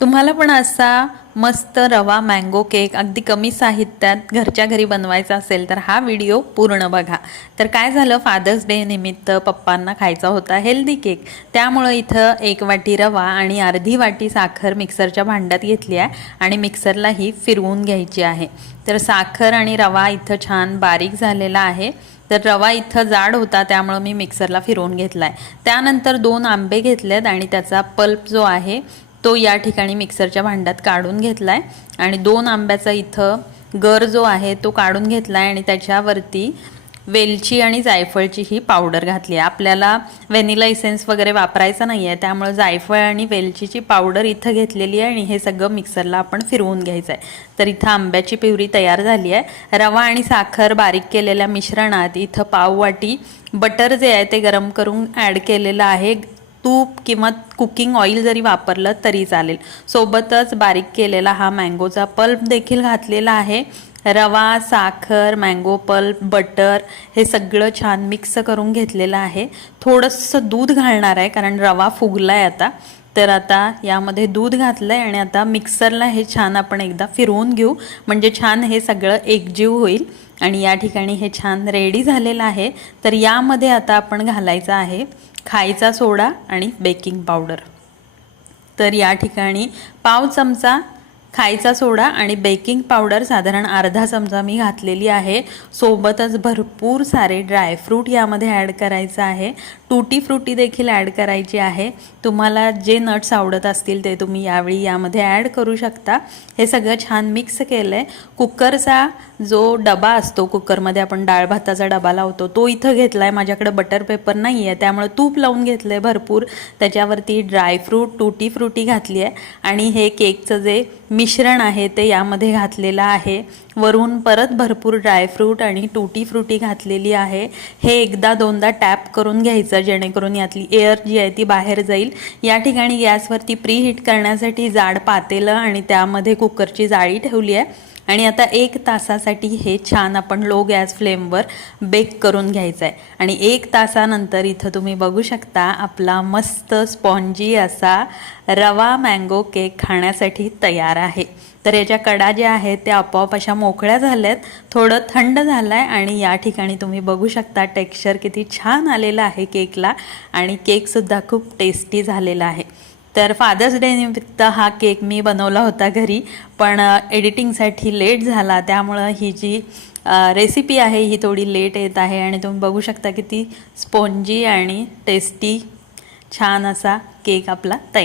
तुम्हाला पण असा मस्त रवा मँगो केक अगदी कमी साहित्यात घरच्या घरी बनवायचा असेल तर हा व्हिडिओ पूर्ण बघा. तर काय झालं? फादर्स डे निमित्त पप्पांना खायचा होता हेल्दी केक त्यामुळं इथं एक वाटी रवा आणि अर्धी वाटी साखर मिक्सरच्या भांड्यात घेतली आहे आणि मिक्सरला ही फिरवून घ्यायची आहे. तर साखर आणि रवा इथं छान बारीक झालेला आहे. तर रवा इथं जाड होता त्यामुळं मी मिक्सरला फिरवून घेतला आहे त्यानंतर दोन आंबे घेतलेत आणि त्याचा पल्प जो आहे तो या ठिकाणी मिक्सरच्या भांड्यात काढून घेतला आहे आणि दोन आंब्याचा इथं गर जो आहे तो काढून घेतला आहे आणि त्याच्यावरती वेलची आणि जायफळची ही पावडर घातली आहे. आपल्याला व्हॅनिला इसेन्स वगैरे वापरायचा नाही आहे त्यामुळे जायफळ आणि वेलचीची पावडर इथं घेतलेली आहे आणि हे सगळं मिक्सरला आपण फिरवून घ्यायचं आहे तर इथं आंब्याची पिवरी तयार झाली आहे. रवा आणि साखर बारीक केलेल्या मिश्रणात इथं पाववाटी बटर जे आहे ते गरम करून ॲड केलेलं आहे. तूप किंवा कुकिंग ऑइल जरी वापरलं तरी चालेल. सोबतच बारीक केलेला हा मँगोचा पल्प देखील घातलेला आहे. रवा साखर मँगो पल्प बटर हे सगळं छान मिक्स करून घेतलेलं आहे. थोडंसं दूध घालणार आहे कारण रवा फुगला आहे आता. तर आता यामध्ये दूध घातलं आहे आणि आता मिक्सरला हे छान आपण एकदा फिरवून घेऊ. म्हणजे छान हे सगळं एकजीव होईल. आणि या ठिकाणी हे छान रेडी झालेलं आहे. तर यामध्ये आता आपण घालायचं आहे खायचा सोडा आणि बेकिंग पावडर. तर या ठिकाणी पाव चमचा खायचा सोडा आणि बेकिंग पावडर साधारण अर्धा चमचा मी घातलेली आहे. सोबतच भरपूर सारे ड्रायफ्रूट यामध्ये ॲड करायचं आहे. टूटी फ्रुटी देखील ॲड करायची आहे. तुम्हाला जे नट्स आवडत असतील ते तुम्ही यावेळी यामध्ये ॲड करू शकता. हे सगळं छान मिक्स केलं आहे कुकरचा जो डबा असतो कुकरमध्ये आपण डाळ भाताचा डबा लावतो तो इथं घेतला आहे माझ्याकडे बटर पेपर नाही आहे त्यामुळे तूप लावून घेतलं आहे भरपूर. त्याच्यावरती ड्रायफ्रूट टूटी फ्रुटी घातली आहे आणि हे केकचं जे मी मिश्रण आहे ते यामध्ये घातलेलं आहे. वरून परत भरपूर ड्रायफ्रूट आणि टूटी फ्रुटी घातलेली आहे. हे एकदा दोनदा टॅप करून घ्यायचं जेणेकरून यातली एअर जी आहे ती बाहेर जाईल. या ठिकाणी गॅसवरती प्री हीट करण्यासाठी जाड पातेलं आणि त्यामध्ये कुकरची जाळी ठेवली आहे. आणि आता एक तासासाठी हे छान आपण लो गॅस फ्लेमवर बेक करून घ्यायचं आहे आणि एक तासानंतर इथं तुम्ही बघू शकता आपला मस्त स्पॉन्जी असा रवा मँगो केक खाण्यासाठी तयार आहे. तर याच्या कडा ज्या आहेत त्या आपोआप अशा मोकळ्या झाल्यात थोडं थंड झालं आहे आणि या ठिकाणी तुम्ही बघू शकता टेक्स्चर किती छान आलेलं आहे केकला आणि केकसुद्धा खूप टेस्टी झालेला आहे. तर फादर्स डे निमित्त हा केक मी बनवला होता घरी पण एडिटिंगसाठी लेट झाला. त्यामुळं ही जी रेसिपी आहे ही थोडी लेट येत आहे आणि तुम्ही बघू शकता की ती स्पोंजी आणि टेस्टी छान असा केक आपला तयार